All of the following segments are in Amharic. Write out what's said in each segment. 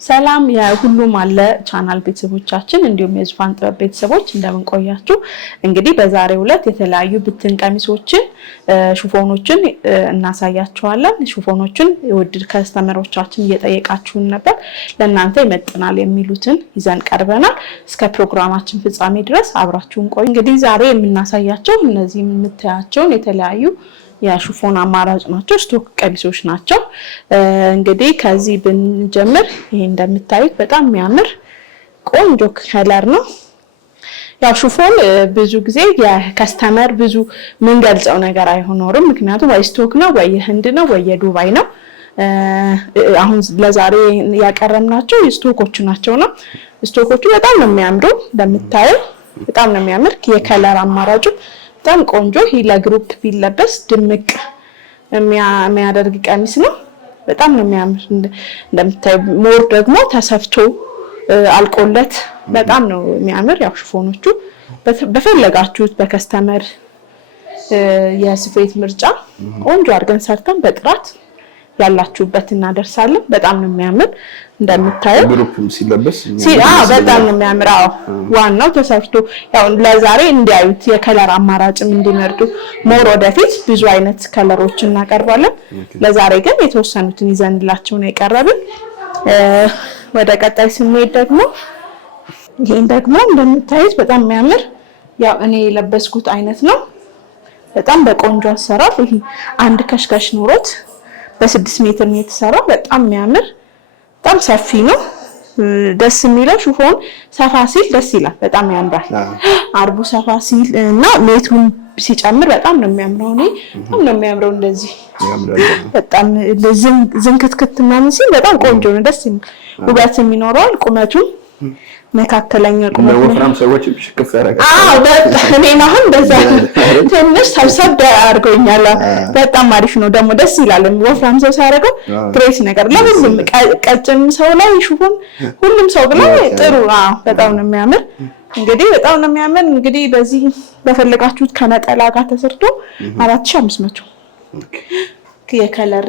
ሰላም የሁሉም አለ ቻናል ቤተሰቦቻችን እንዲሁም የዙፋን ጥበብ ቤተሰቦች እንደምን ቆያችሁ? እንግዲህ በዛሬው ዕለት የተለያዩ ብትን ቀሚሶችን ሹፎኖችን እናሳያችኋለን። ሹፎኖችን ውድ ከስተመሮቻችን እየጠየቃችሁን ነበር። ለእናንተ ይመጥናል የሚሉትን ይዘን ቀርበናል። እስከ ፕሮግራማችን ፍጻሜ ድረስ አብራችሁን ቆዩ። እንግዲህ ዛሬ የምናሳያቸው እነዚህ የምታያቸውን የተለያዩ የሹፎን አማራጭ ናቸው። ስቶክ ቀሚሶች ናቸው። እንግዲህ ከዚህ ብንጀምር ይሄ እንደምታዩት በጣም የሚያምር ቆንጆ ከለር ነው። ያው ሹፎን ብዙ ጊዜ የከስተመር ብዙ ምን ገልጸው ነገር አይሆንም። ምክንያቱም ወይ ስቶክ ነው ወይ ህንድ ነው ወይ ዱባይ ነው። አሁን ለዛሬ ያቀረብናቸው ስቶኮቹ ናቸው ነው። ስቶኮቹ በጣም ነው የሚያምሩ። እንደምታዩ በጣም ነው የሚያምር የከለር አማራጩ በጣም ቆንጆ ይሄ ለግሩፕ ቢለበስ ድምቅ የሚያደርግ ቀሚስ ነው። በጣም ነው የሚያምር። እንደምታዩ ሞር ደግሞ ተሰፍቶ አልቆለት በጣም ነው የሚያምር። ያው ሽፎኖቹ በፈለጋችሁት በከስተመር የስፌት ምርጫ ቆንጆ አድርገን ሰርተን በጥራት ያላችሁበት እናደርሳለን። በጣም ነው የሚያምር። እንደምታዩ ግሩፕም ሲለበስ በጣም ነው የሚያምር። ዋናው ተሰርቶ ያው ለዛሬ እንዲያዩት የከለር አማራጭም እንዲመርጡ ሞር ወደፊት ብዙ አይነት ከለሮችን እናቀርባለን። ለዛሬ ግን የተወሰኑትን ይዘንላችሁ ነው የቀረብን። ወደ ቀጣይ ስንሄድ ደግሞ ይሄን ደግሞ እንደምታዩት በጣም የሚያምር ያው እኔ የለበስኩት አይነት ነው። በጣም በቆንጆ አሰራር ይሄ አንድ ከሽከሽ ኑሮት በ6 ሜትር ነው የተሰራው። በጣም የሚያምር በጣም ሰፊ ነው። ደስ የሚለው ሹፎን ሰፋ ሲል ደስ ይላል። በጣም ያምራል። አርቡ ሰፋ ሲል እና ሜትሩን ሲጨምር በጣም ነው የሚያምረው። በጣም ነው የሚያምረው። እንደዚህ በጣም ዝንክትክት ምናምን ሲል በጣም ቆንጆ ነው። ደስ የሚል ውበት የሚኖረው ቁመቱን መካከለኛ ቁመት ነው። ወፍራም ሰዎች ሽክፍ ያደርጋል። እኔ አሁን እንደዛ ትንሽ ሰብሰብ አድርጎኛል። በጣም አሪፍ ነው ደግሞ ደስ ይላል። ወፍራም ሰው ሲያደርገው ግሬስ ነገር ለሁሉም ቀጭን ሰው ላይ ሹፎን ሁሉም ሰው ብለው ጥሩ በጣም ነው የሚያምር። እንግዲህ በጣም ነው የሚያምር። እንግዲህ በዚህ በፈለጋችሁት ከነጠላ ጋር ተሰርቶ 4500 የከለር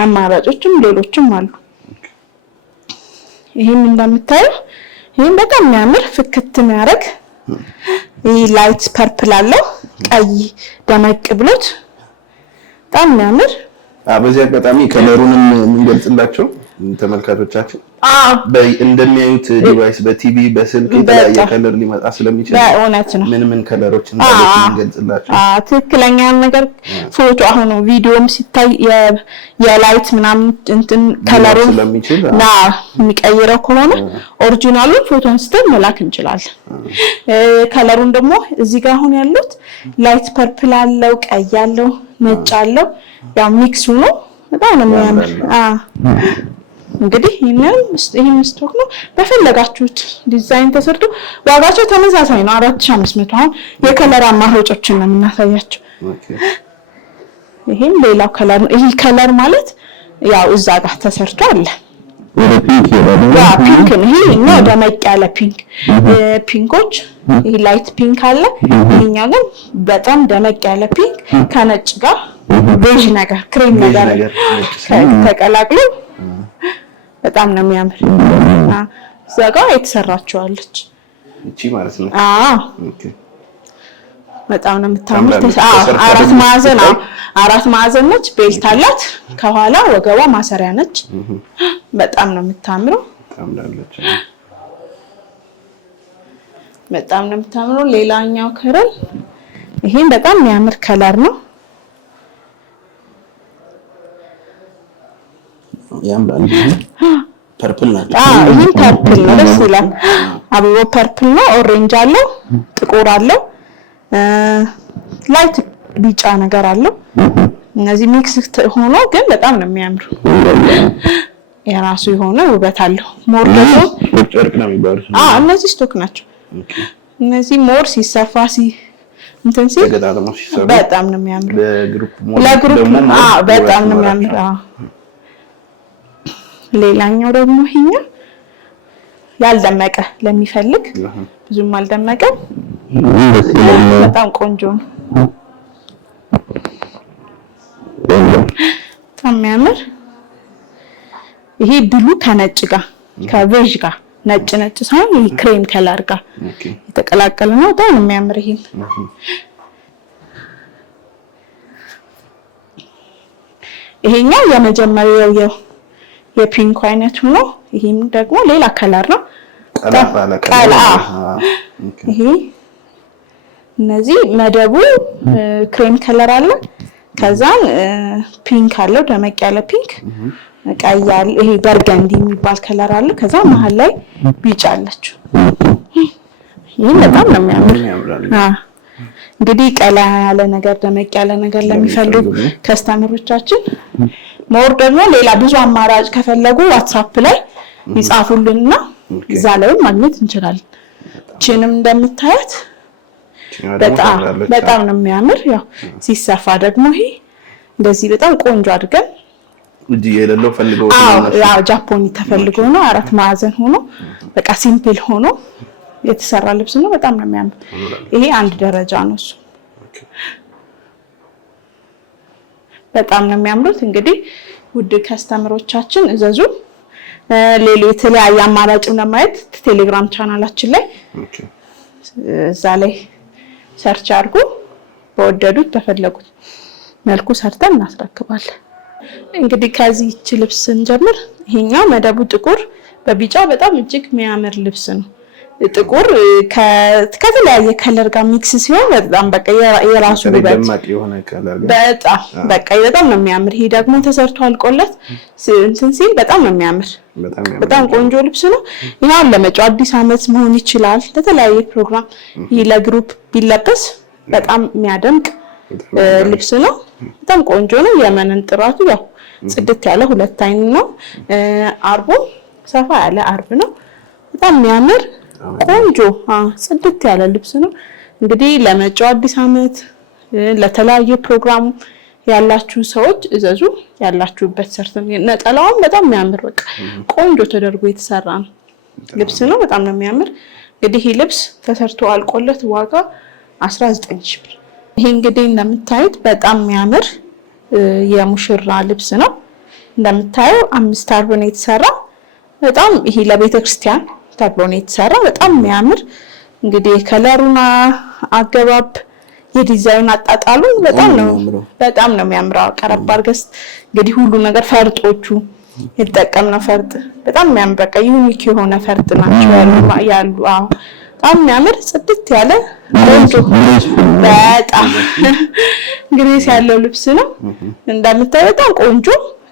አማራጮችም ሌሎችም አሉ። ይሄን እንደምታዩ ይሄን በጣም የሚያምር ፍክት የሚያደርግ ይሄ ላይት ፐርፕል አለው ቀይ ደመቅ ብሎት በጣም የሚያምር። በዚህ አጋጣሚ ከለሩንም እንገልጽላቸው ተመልካቾቻችን እንደሚያዩት ዲቫይስ በቲቪ በስልክ የተለያየ ከለር ሊመጣ ስለሚችል ምን ከለሮች እንዳሉ እንገልጽላቸው። ትክክለኛ ነገር ፎቶ አሁን ቪዲዮም ሲታይ የላይት ምናምን እንትን ከለሩ የሚቀይረው ከሆነ ኦሪጂናሉን ፎቶ አንስተን መላክ እንችላለን። ከለሩን ደግሞ እዚህ ጋር አሁን ያሉት ላይት ፐርፕል አለው ቀይ አለው ነጭ አለው ያው ሚክሱ ነው። በጣም ነው የሚያምር። እንግዲህ ይሄን ስቶክ ነው በፈለጋችሁት ዲዛይን ተሰርቶ ዋጋቸው ተመሳሳይ ነው 4500። አሁን የከለር አማራጮችን ነው የምናሳያቸው። ይሄም ሌላው ከለር ነው። ይሄ ከለር ማለት ያው እዛ ጋር ተሰርቶ አለ ፒንክ ነው። ይሄ ነው ደመቅ ያለ ፒንክ ፒንኮች ይሄ ላይት ፒንክ አለ። ይሄኛው ግን በጣም ደመቅ ያለ ፒንክ ከነጭ ጋር ቤጅ ነገር ክሬም ነገር ተቀላቅሎ በጣም ነው የሚያምር። ዘጋ የተሰራችዋለች እቺ ማለት ነው። በጣም ነው የምታምር። አራት ማዕዘን ነች። ቤልት አላት ከኋላ ወገቧ ማሰሪያ ነች። በጣም ነው የምታምረው። በጣም ነው የምታምረው። ሌላኛው ከለር ይሄን በጣም የሚያምር ከለር ነው። ያምራል። ፐርፕል ናቸው። ይሄን ፐርፕል ነው። ደስ ይላል። አበባ ፐርፕል ነው። ኦሬንጅ አለው ጥቁር አለው ላይት ቢጫ ነገር አለው። እነዚህ ሚክስ ሆኖ ግን በጣም ነው የሚያምሩ። የራሱ የሆነ ውበት አለው። ሞር ደግሞ ጨርቅ ነው የሚባሉት። እነዚህ ስቶክ ናቸው። እነዚህ ሞር ሲሰፋ እንትን ሲል በጣም ነው የሚያምሩ። ለግሩፕ በጣም ነው የሚያምሩ። ሌላኛው ደግሞ ይሄኛው ያልደመቀ ለሚፈልግ ብዙም አልደመቀ በጣም ቆንጆ ነው። በጣም የሚያምር ይሄ ብሉ ከነጭ ጋር ከቬጅ ጋር ነጭ ሳይሆን ይሄ ክሬም ከለር ጋር የተቀላቀለ ነው። በጣም የሚያምር ይሄ ይሄኛው የመጀመሪያው የፒንክ አይነቱ ነው። ይሄም ደግሞ ሌላ ከለር ነው። ይሄ እነዚህ መደቡ ክሬም ከለር አለ። ከዛን ፒንክ አለው ደመቅ ያለ ፒንክ ቀያል ይሄ በርገንዲ የሚባል ከለር አለ። ከዛ መሃል ላይ ቢጫ አለች። ይሄ በጣም ነው የሚያምር። እንግዲህ ቀላ ያለ ነገር ደመቅ ያለ ነገር ለሚፈልጉ ከስተመሮቻችን ሞር ደግሞ ሌላ ብዙ አማራጭ ከፈለጉ ዋትስአፕ ላይ ይጻፉልንና እዛ ላይ ማግኘት እንችላለን። እቺንም እንደምታዩት በጣም ነው የሚያምር። ያው ሲሰፋ ደግሞ ይሄ እንደዚህ በጣም ቆንጆ አድርገን እጂ የሌለው ፈልገው ያው ጃፖኒ ተፈልጎ ነው 4 ማዕዘን ሆኖ በቃ ሲምፕል ሆኖ የተሰራ ልብስ ነው። በጣም ነው የሚያምር። ይሄ አንድ ደረጃ ነው እሱ። በጣም ነው የሚያምሩት። እንግዲህ ውድ ከስተመሮቻችን እዘዙ። ሌሎች የተለያየ አማራጭም ለማየት ቴሌግራም ቻናላችን ላይ እዛ ላይ ሰርች አድርጉ። በወደዱት በፈለጉት መልኩ ሰርተን እናስረክባለን። እንግዲህ ከዚህች ልብስ ስንጀምር ይሄኛው መደቡ ጥቁር በቢጫ በጣም እጅግ የሚያምር ልብስ ነው። ጥቁር ከተለያየ ከለር ጋር ሚክስ ሲሆን በጣም በቃ የራሱ ውበት በጣም ነው የሚያምር። ይሄ ደግሞ ተሰርቶ አልቆለት እንትን ሲል በጣም ነው የሚያምር። በጣም ቆንጆ ልብስ ነው። ይሄው ለመጪው አዲስ አመት መሆን ይችላል። ለተለያየ ፕሮግራም ይሄ ለግሩፕ ቢለበስ በጣም የሚያደምቅ ልብስ ነው። በጣም ቆንጆ ነው። የመነን ጥራቱ ያው ጽድት ያለ ሁለት አይን ነው። አርቡ ሰፋ ያለ አርብ ነው። በጣም የሚያምር ቆንጆ ጽድት ያለ ልብስ ነው። እንግዲህ ለመጪው አዲስ አመት ለተለያየ ፕሮግራም ያላችሁ ሰዎች እዘዙ። ያላችሁበት ሰርተን ነጠላውም በጣም የሚያምር በቃ ቆንጆ ተደርጎ የተሰራ ነው ልብስ ነው። በጣም ነው የሚያምር። እንግዲህ ይሄ ልብስ ተሰርቶ አልቆለት ዋጋ 19000 ብር። ይሄ እንግዲህ እንደምታዩት በጣም የሚያምር የሙሽራ ልብስ ነው። እንደምታዩ 5 አርብ ነው የተሰራ። በጣም ይሄ ለቤተክርስቲያን ተብሎ ነው የተሰራ። በጣም የሚያምር እንግዲህ ከለሩና አገባብ የዲዛይን አጣጣሉ በጣም ነው የሚያምረው። ቀረብ አድርገስ እንግዲህ ሁሉ ነገር ፈርጦቹ የተጠቀምነው ፈርጥ በጣም የሚያምር በቃ ዩኒክ የሆነ ፈርጥ ናቸው ያሉ በጣም የሚያምር ጽድት ያለ ቆንጆ በጣም ግሬስ ያለው ልብስ ነው። እንደምታዩ በጣም ቆንጆ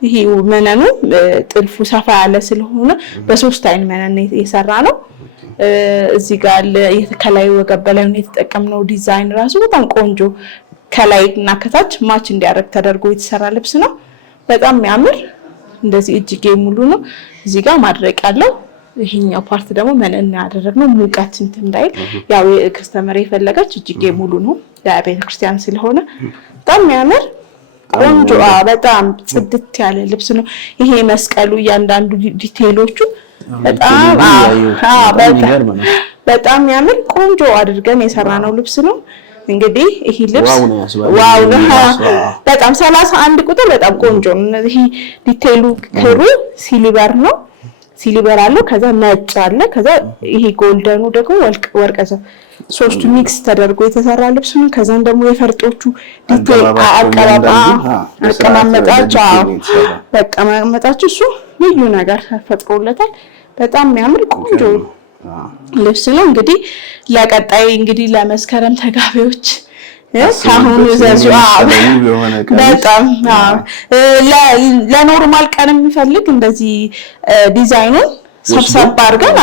ይሄ መነኑ ጥልፉ ሰፋ ያለ ስለሆነ በ3 አይን መነን የሰራ ነው። እዚህ ጋር ከላይ ወገብ በላይ ነው የተጠቀምነው ዲዛይን ራሱ በጣም ቆንጆ ከላይና ከታች ማች እንዲያደርግ ተደርጎ የተሰራ ልብስ ነው። በጣም የሚያምር እንደዚህ እጅጌ ሙሉ ነው። እዚህ ጋር ማድረቅ ያለው ይሄኛው ፓርት ደግሞ መነን ያደረግነው ሙቀት እንትን እንዳይል ያው ከስተመር የፈለገች እጅጌ ሙሉ ነው ለቤተ ክርስቲያን ስለሆነ በጣም የሚያምር ቆንጆ በጣም ጽድት ያለ ልብስ ነው። ይሄ መስቀሉ እያንዳንዱ ዲቴይሎቹ በጣም የሚያምር ቆንጆ አድርገን የሰራነው ልብስ ነው። እንግዲህ ይሄ ልብስ ዋው ነው በጣም 31 ቁጥር በጣም ቆንጆ ነው። ይሄ ዲቴይሉ ክሩ ሲልቨር ነው። ሲልቨር አለው ከዛ ነጭ አለ ከዛ ይሄ ጎልደኑ ደግሞ ወርቀዘ ሶስቱ ሚክስ ተደርጎ የተሰራ ልብስ ነው። ከዛን ደግሞ የፈርጦቹ ዲቴይል አቀማመጣቸው እሱ ልዩ ነገር ፈጥሮለታል። በጣም የሚያምር ቆንጆ ልብስ ነው። እንግዲህ ለቀጣይ እንግዲህ ለመስከረም ተጋቢዎች ካሁኑ ዘዙ በጣም ለኖርማል ቀን የሚፈልግ እንደዚህ ዲዛይኑን ሰብሰብ አድርገን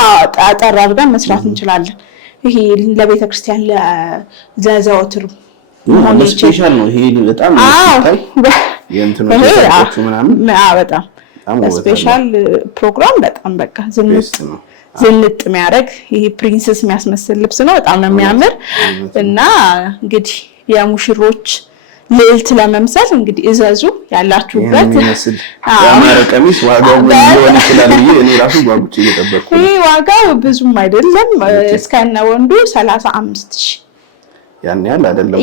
አጠር አድርገን መስራት እንችላለን። ይሄ ለቤተ ክርስቲያን ለዘወትር ነው ስፔሻል ነው። ይሄ በጣም የእንትኖች ተቆጡ ምናምን በጣም ስፔሻል ፕሮግራም በጣም በቃ ዝንጥ የሚያደርግ ይሄ ፕሪንሰስ የሚያስመስል ልብስ ነው። በጣም ነው የሚያምር እና እንግዲህ የሙሽሮች ልዕልት ለመምሰል እንግዲህ እዘዙ ያላችሁበት ያማረ ቀሚስ ዋጋው ሊሆን ይችላል ብዬ እኔ ራሱ ጓጉቼ እየጠበቅኩ ነው። ይሄ ዋጋው ብዙም አይደለም እስከነ ወንዱ 35000 ያን ያህል አይደለም።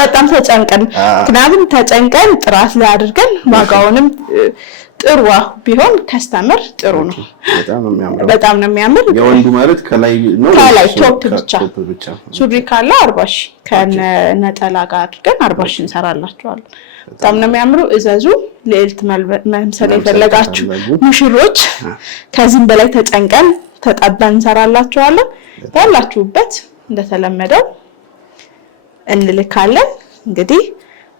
በጣም ተጨንቀን ምክንያቱም ተጨንቀን ጥራት ላይ አድርገን ዋጋውንም ጥሩ ቢሆን ከስተመር ጥሩ ነው። በጣም ነው የሚያምር። የወንዱ ማለት ከላይ ነው ከላይ ቶፕ ብቻ ሱሪ ካለ 40 ሺህ ከነጠላ ጋር አድርገን 40 ሺህ እንሰራላችኋለን። በጣም ነው የሚያምሩ። እዘዙ። ልዕልት መምሰል የፈለጋችሁ ሙሽሮች ከዚህም በላይ ተጨንቀን ተጣባን እንሰራላችኋለን። ያላችሁበት እንደተለመደው እንልካለን። እንግዲህ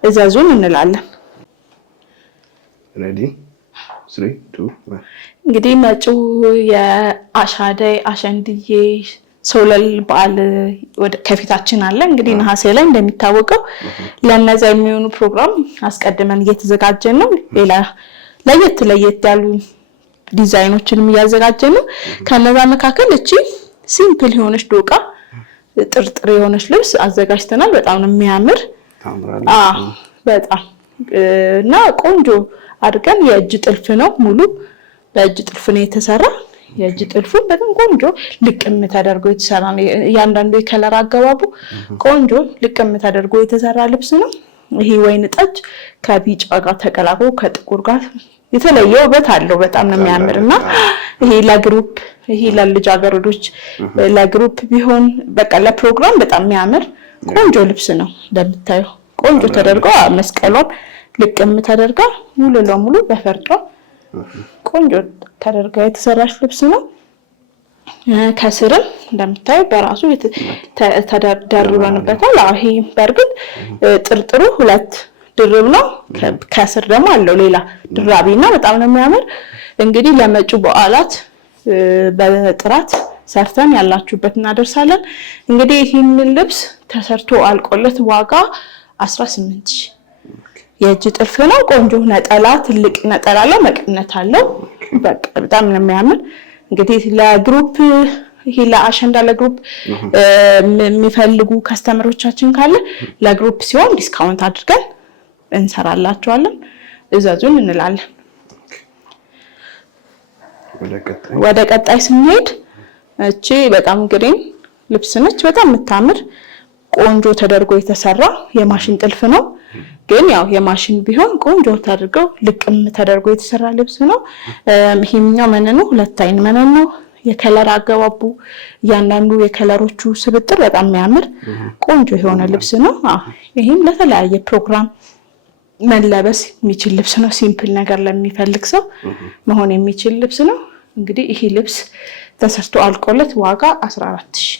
እዘዙን እንላለን። ሬዲ 3 2 1 እንግዲህ መጪው የአሻደይ አሸንድዬ ሶለል በዓል ከፊታችን አለ። እንግዲህ ነሐሴ ላይ እንደሚታወቀው ለነዛ የሚሆኑ ፕሮግራም አስቀድመን እየተዘጋጀን ነው። ሌላ ለየት ያሉ ዲዛይኖችንም እያዘጋጀን ነው። ከነዛ መካከል እቺ ሲምፕል የሆነች ዶቃ ጥርጥር የሆነች ልብስ አዘጋጅተናል። በጣም ነው የሚያምር። በጣም እና ቆንጆ አድርገን የእጅ ጥልፍ ነው፣ ሙሉ በእጅ ጥልፍ ነው የተሰራ። የእጅ ጥልፉ በጣም ቆንጆ ልቅም ተደርጎ የተሰራ ነው። እያንዳንዱ የከለር አገባቡ ቆንጆ ልቅም ተደርጎ የተሰራ ልብስ ነው። ይሄ ወይን ጠጅ ከቢጫ ጋር ተቀላቅሎ ከጥቁር ጋር የተለየ ውበት አለው። በጣም ነው የሚያምርና ይሄ ለግሩፕ ይሄ ለልጃገረዶች ለግሩፕ ቢሆን በቃ ለፕሮግራም በጣም የሚያምር ቆንጆ ልብስ ነው። እንደምታዩ ቆንጆ ተደርጎ መስቀሏን ልቅም ተደርጋ ሙሉ ለሙሉ በፈርጧ ቆንጆ ተደርጋ የተሰራች ልብስ ነው። ከስርም እንደምታዩ በራሱ ተደርበንበታል። ይሄ በርግጥ ጥርጥሩ 2 ድርብ ነው። ከስር ደግሞ አለው ሌላ ድራቢና በጣም ነው የሚያምር። እንግዲህ ለመጪው በዓላት በጥራት ሰርተን ያላችሁበት እናደርሳለን። እንግዲህ ይሄንን ልብስ ተሰርቶ አልቆለት ዋጋ 18 ሺህ የእጅ ጥልፍ ነው። ቆንጆ ነጠላ ትልቅ ነጠላ አለው፣ መቀነት አለው። በቃ በጣም ነው የሚያምር። እንግዲህ ለግሩፕ ይሄ ለአሸንዳ ለግሩፕ የሚፈልጉ ከስተመሮቻችን ካለ ለግሩፕ ሲሆን ዲስካውንት አድርገን እንሰራላችኋለን። እዘዙን እንላለን። ወደ ቀጣይ ስንሄድ እቺ በጣም ግሪን ልብስ ነች። በጣም የምታምር ቆንጆ ተደርጎ የተሰራ የማሽን ጥልፍ ነው። ግን ያው የማሽን ቢሆን ቆንጆ ተደርገው ልቅም ተደርጎ የተሰራ ልብስ ነው። ይሄኛው መነኑ 2 አይን መነን ነው። የከለር አገባቡ እያንዳንዱ የከለሮቹ ስብጥር በጣም የሚያምር ቆንጆ የሆነ ልብስ ነው። ይሄም ለተለያየ ፕሮግራም መለበስ የሚችል ልብስ ነው። ሲምፕል ነገር ለሚፈልግ ሰው መሆን የሚችል ልብስ ነው። እንግዲህ ይሄ ልብስ ተሰርቶ አልቆለት ዋጋ 14 ሺህ